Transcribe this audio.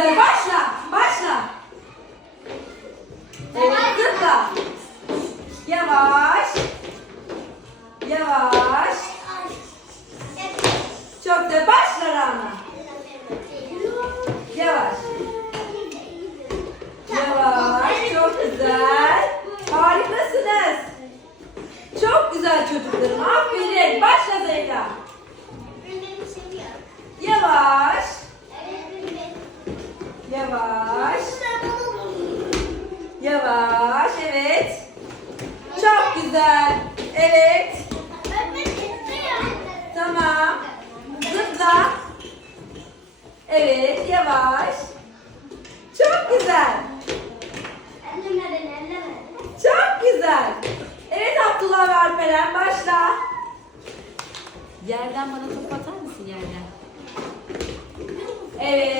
hareketler. Başla. Başla. Evet zıpla. Yavaş. Yavaş. Çok da başla Rana. Yavaş. Yavaş. Çok güzel. Harikasınız. Çok güzel çocuklarım. Aferin. Başla Zeyda. Yavaş. Yavaş. Evet. Çok güzel. Evet. Tamam. Zıpla. Evet. Yavaş. Çok güzel. Çok güzel. Evet Abdullah ve Alperen başla. Yerden bana top atar mısın yerden? Evet.